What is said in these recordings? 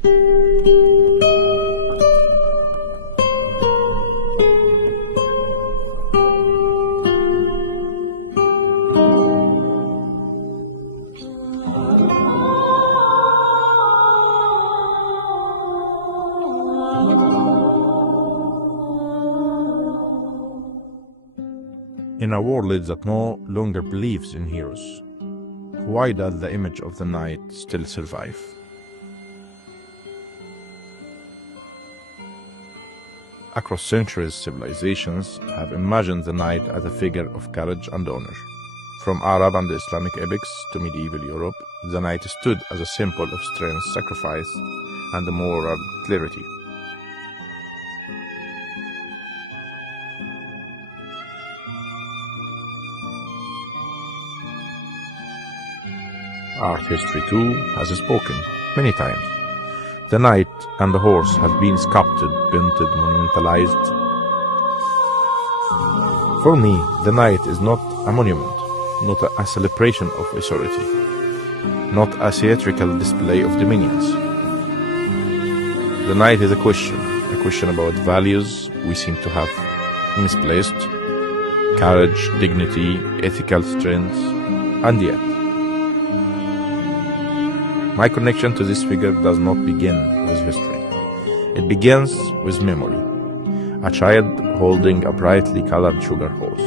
In a world that no longer believes in heroes, why does the image of the knight still survive? Across centuries, civilizations have imagined the knight as a figure of courage and honor. From Arab and Islamic epics to medieval Europe, the knight stood as a symbol of strength, sacrifice, and moral clarity. Art history, too, has spoken many times. The knight and the horse have been sculpted, painted, monumentalized. For me, the knight is not a monument, not a celebration of authority, not a theatrical display of dominions. The knight is a question about values we seem to have misplaced: courage, dignity, ethical strength, and yet, my connection to this figure does not begin with history. It begins with memory. A child holding a brightly colored sugar horse,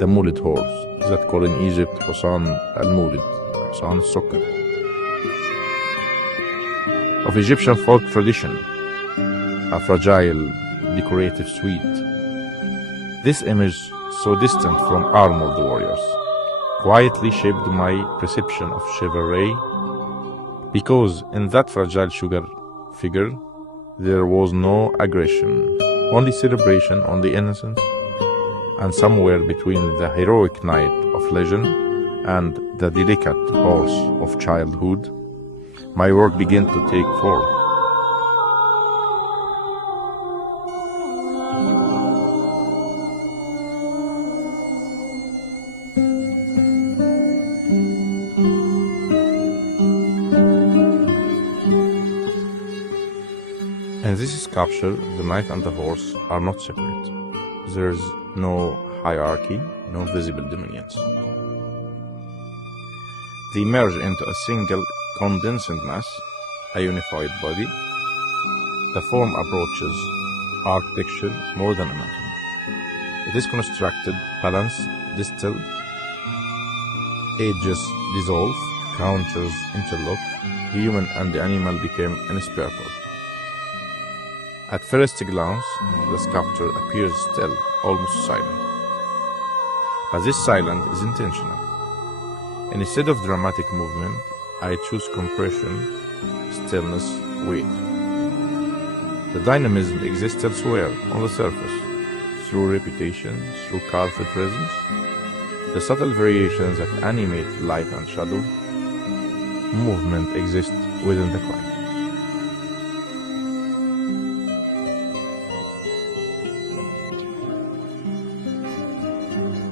the Moulid horse, that called in Egypt Husan al-Moulid, Husan al-Sukkar, of Egyptian folk tradition, a fragile, decorative sweet. This image, so distant from armored warriors, quietly shaped my perception of chivalry, because in that fragile sugar figure, there was no aggression, only celebration, only innocence, and somewhere between the heroic knight of legend and the delicate horse of childhood, my work began to take form. In this sculpture, the knight and the horse are not separate. There is no hierarchy, no visible dominions. They merge into a single condensed mass, a unified body. The form approaches architecture more than a mountain. It is constructed, balanced, distilled. Edges dissolve, counters interlock. The human and the animal became inseparable. At first glance, the sculpture appears still, almost silent. But this silence is intentional. Instead of dramatic movement, I choose compression, stillness, weight. The dynamism exists elsewhere, on the surface, through repetition, through carved presence. The subtle variations that animate light and shadow, movement exists within the quiet.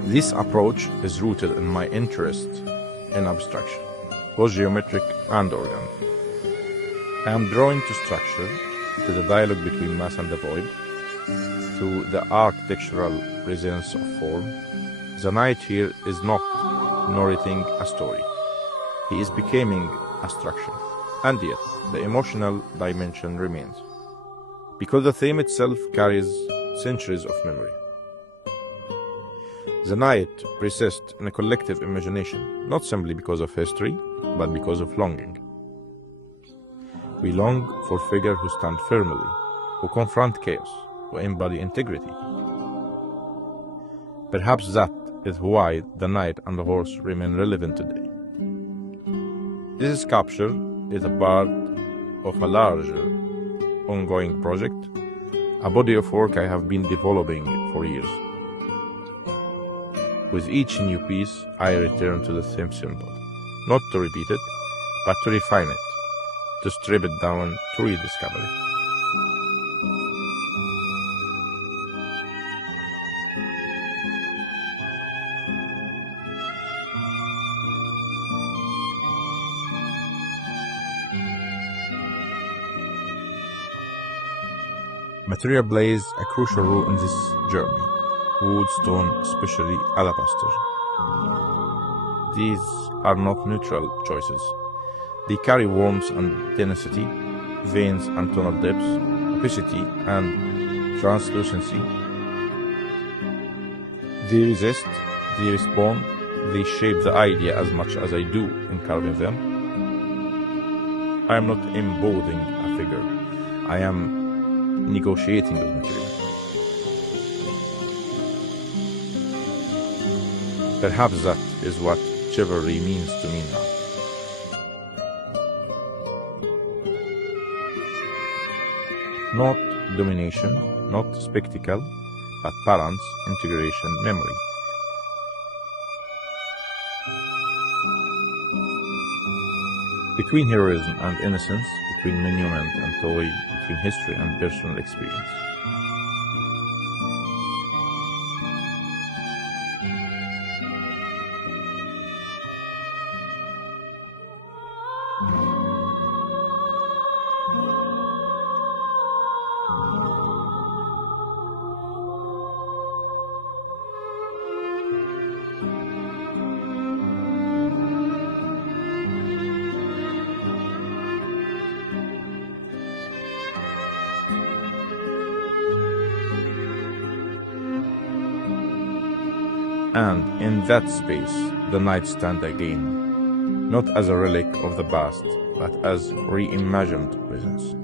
This approach is rooted in my interest in abstraction, both geometric and organic. I am drawn to structure, to the dialogue between mass and the void, to the architectural presence of form. The knight here is not narrating a story. He is becoming a structure, and yet the emotional dimension remains, because the theme itself carries centuries of memory. The knight persists in a collective imagination, not simply because of history, but because of longing. We long for figures who stand firmly, who confront chaos, who embody integrity. Perhaps that is why the knight and the horse remain relevant today. This sculpture is a part of a larger, ongoing project, a body of work I have been developing for years. With each new piece, I return to the same symbol, not to repeat it, but to refine it, to strip it down, to rediscover it. Material plays a crucial role in this journey. Wood, stone, especially alabaster. These are not neutral choices. They carry warmth and density, veins and tonal depths, opacity and translucency. They resist, they respond, they shape the idea as much as I do in carving them. I am not embodying a figure. I am negotiating with material. Perhaps that is what chivalry means to me now. Not domination, not spectacle, but balance, integration, memory. Between heroism and innocence, between monument and toy, between history and personal experience. And in that space, the night stand again, not as a relic of the past, but as reimagined presence.